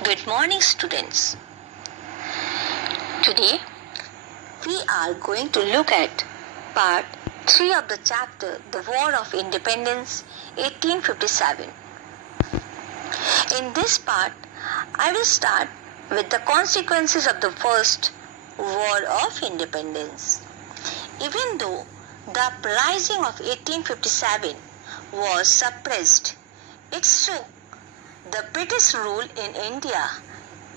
Good morning, students. Today we are going to look at part 3 of the chapter The War of Independence 1857. In this part, I will start with the consequences of the first War of Independence. Even though the uprising of 1857 was suppressed, it shook the British rule in India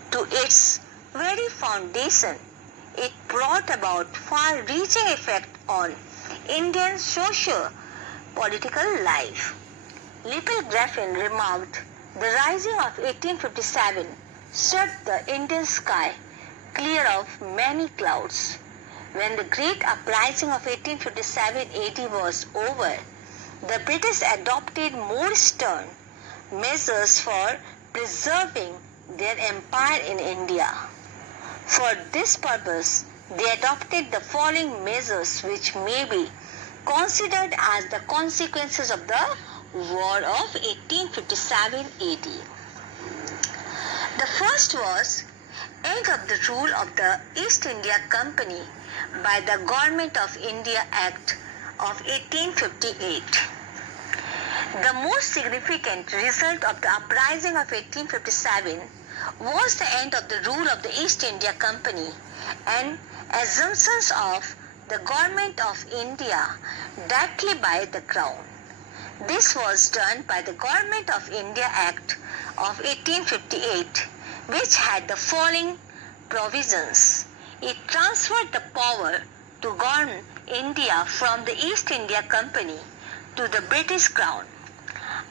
to its very foundation. It brought about far-reaching effect on Indian socio-political life. Little Graffin remarked, the rising of 1857 swept the Indian sky clear of many clouds. When the great uprising of 1857 AD was over, the British adopted more stern measures for preserving their empire in India. For this purpose, they adopted the following measures which may be considered as the consequences of the War of 1857 AD. The first was end of the rule of the East India Company by the Government of India Act of 1858. The most significant result of the uprising of 1857 was the end of the rule of the East India Company and assumptions of the Government of India directly by the Crown. This was done by the Government of India Act of 1858, which had the following provisions. It transferred the power to govern India from the East India Company to the British Crown.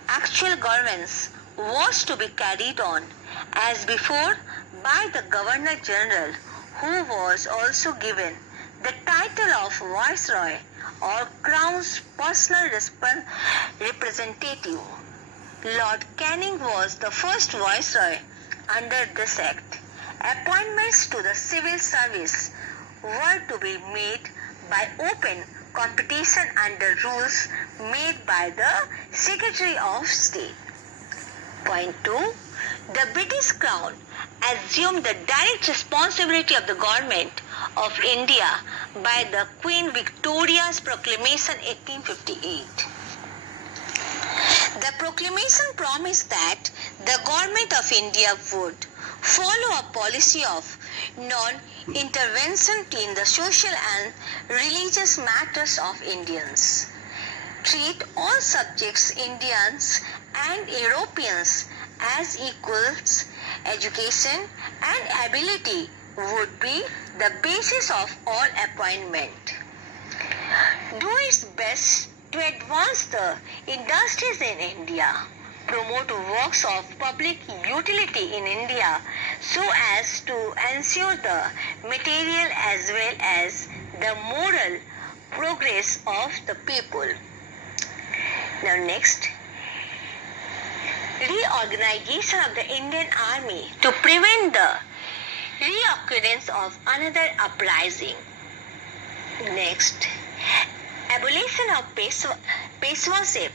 Actual governance was to be carried on as before by the Governor General, who was also given the title of Viceroy or Crown's personal representative. Lord Canning was the first Viceroy under this Act. Appointments to the civil service were to be made by open competition under rules made by the Secretary of State. Point 2. The British Crown assumed the direct responsibility of the government of India by the Queen Victoria's Proclamation 1858. The proclamation promised that the government of India would follow a policy of non-intervention in the social and religious matters of Indians. Treat all subjects, Indians and Europeans, as equals. Education and ability would be the basis of all appointment. Do its best to advance the industries in India. Promote works of public utility in India so as to ensure the material as well as the moral progress of the people. Now next, reorganization of the Indian Army to prevent the reoccurrence of another uprising. Next, abolition of Peshwaship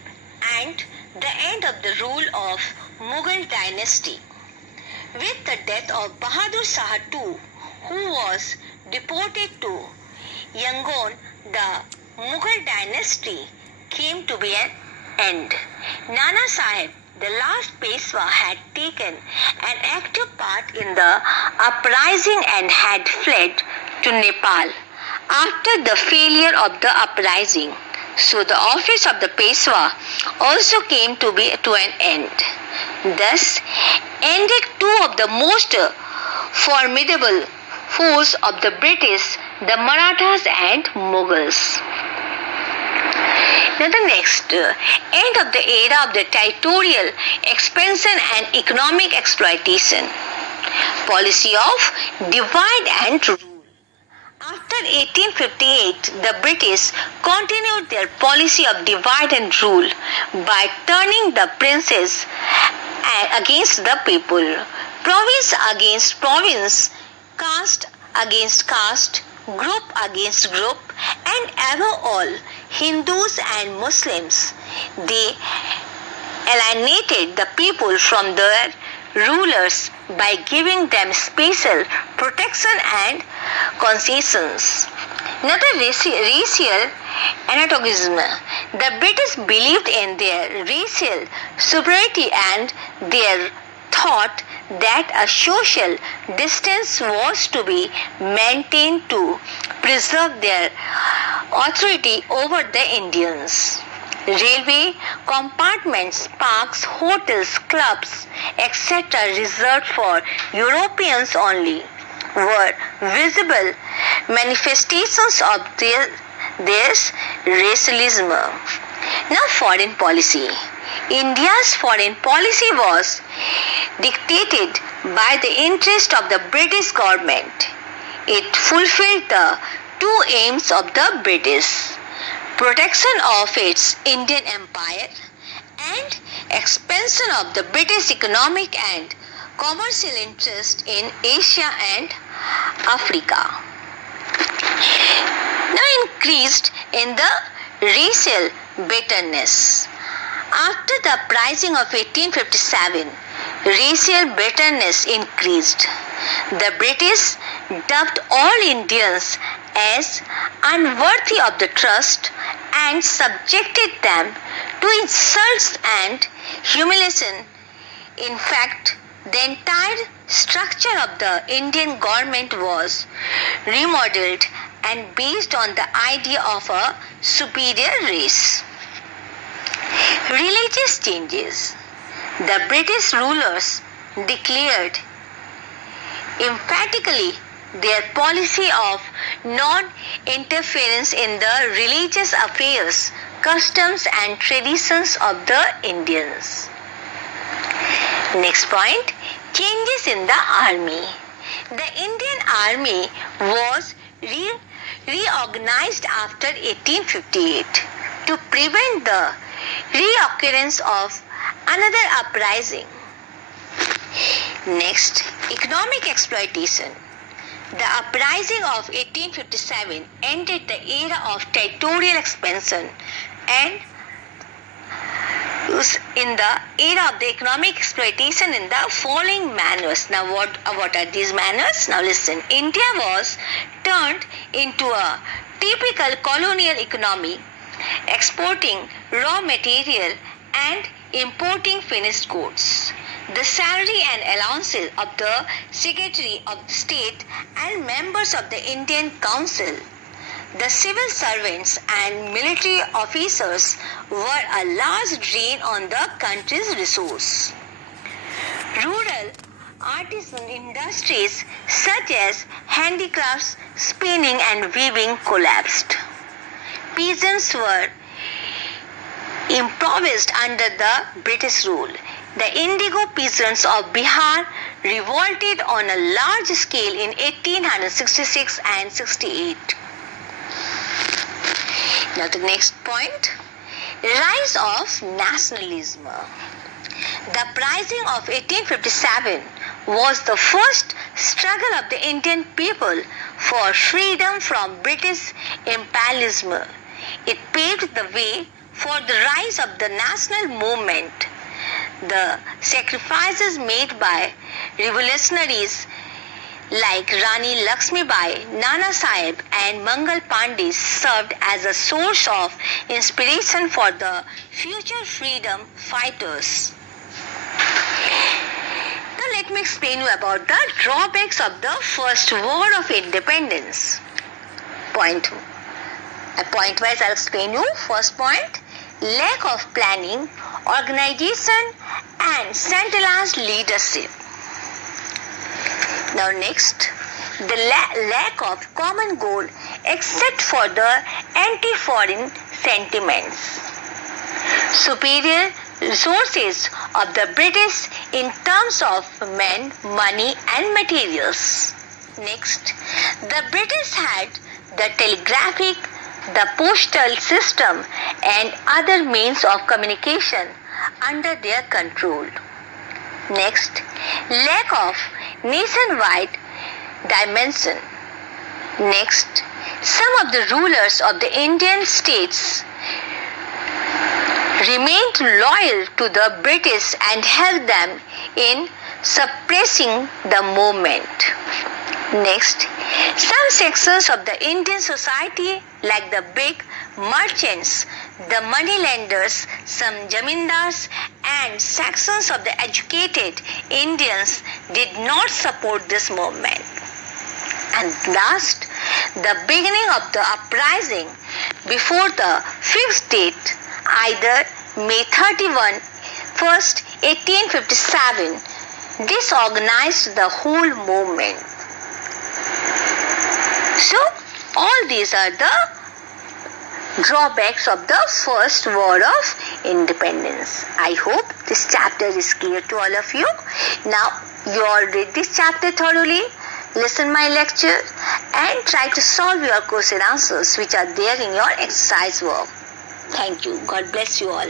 and the end of the rule of Mughal dynasty. With the death of Bahadur Shah II, who was deported to Yangon, the Mughal dynasty came to be an end. Nana Sahib, the last Peshwa, had taken an active part in the uprising and had fled to Nepal after the failure of the uprising. So the office of the Peshwa also came to an end. Thus ended two of the most formidable foes of the British, the Marathas and Mughals. Now the next, end of the era of the territorial expansion and economic exploitation. Policy of divide and rule. After 1858, the British continued their policy of divide and rule by turning the princes against the people, province against province, caste against caste, group against group, and above all, Hindus and Muslims. They alienated the people from their rulers by giving them special protection and concessions. Another racial antagonism. The British believed in their racial superiority and their thought that a social distance was to be maintained to preserve their authority over the Indians. Railway compartments, parks, hotels, clubs, etc., reserved for Europeans only, were visible manifestations of this racialism. Now, foreign policy. India's foreign policy was dictated by the interest of the British government. It fulfilled the two aims of the British: protection of its Indian Empire and expansion of the British economic and commercial interest in Asia and Africa. Now increased in the racial bitterness. After the uprising of 1857, racial bitterness increased. The British dubbed all Indians as unworthy of the trust and subjected them to insults and humiliation. In fact, the entire structure of the Indian government was remodeled and based on the idea of a superior race. Religious changes. The British rulers declared emphatically their policy of non-interference in the religious affairs, customs and traditions of the Indians. Next point, changes in the army. The Indian army was reorganized after 1858 to prevent the reoccurrence of another uprising. Next, economic exploitation. The uprising of 1857 ended the era of territorial expansion and in the era of the economic exploitation in the following manners. Now what are these manners? Now listen. India was turned into a typical colonial economy, exporting raw material and importing finished goods. The salary and allowances of the Secretary of State and members of the Indian Council, the civil servants and military officers were a large drain on the country's resource. Rural artisan industries such as handicrafts, spinning and weaving collapsed. Peasants were impoverished under the British rule. The indigo peasants of Bihar revolted on a large scale in 1866 and 68. Now the next point, rise of nationalism. The uprising of 1857 was the first struggle of the Indian people for freedom from British imperialism. It paved the way for the rise of the national movement. The sacrifices made by revolutionaries like Rani Lakshmibai, Nana Sahib and Mangal Pandey served as a source of inspiration for the future freedom fighters. Now let me explain you about the drawbacks of the First War of Independence. Point wise I'll explain you. First point, lack of planning, organization and centralized leadership. Now next, the lack of common goal except for the anti-foreign sentiments. Superior resources of the British in terms of men, money and materials. Next, the British had the telegraphic, the postal system and other means of communication under their control. Next, lack of nationwide dimension. Next, some of the rulers of the Indian states remained loyal to the British and held them in suppressing the movement. Next, some sections of the Indian society like the big merchants, the moneylenders, some zamindars and sections of the educated Indians did not support this movement. And last, the beginning of the uprising before the fixed date, either May 31, 1st, 1857, disorganized the whole movement. So, all these are the drawbacks of the First War of Independence. I hope this chapter is clear to all of you. Now, you all read this chapter thoroughly, listen my lecture and try to solve your question answers which are there in your exercise work. Thank you. God bless you all.